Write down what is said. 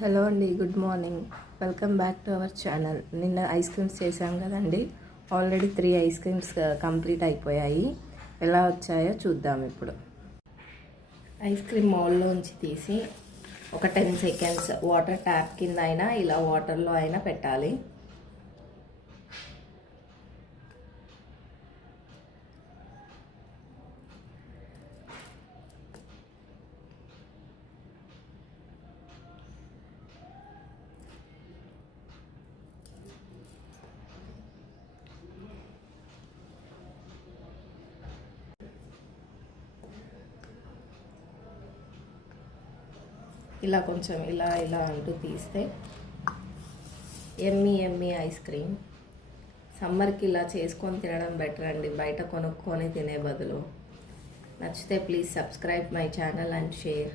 Hello అండి, good morning. Welcome back to our channel. నిన్న ice creams చేసాం కదండి. ఆల్రెడీ 3 ఐస్ క్రీమ్స్ కంప్లీట్ అయిపోయాయి. ఎలా వచ్చాయో చూద్దాం ఇప్పుడు. ఐస్ క్రీమ్ మౌల్లోంచి తీసి ఒక 10 సెకండ్స్ వాటర్ ట్యాప్ కింద అయినా ఇలా వాటర్లో అయినా పెట్టాలి. ఇలా కొంచెం ఇలా అంటూ తీస్తే ఎమ్మీ ఐస్ క్రీమ్. సమ్మర్కి ఇలా చేసుకొని తినడం బెటర్ అండి, బయట కొనుక్కొని తినే బదులు. నచ్చితే please subscribe my channel and share.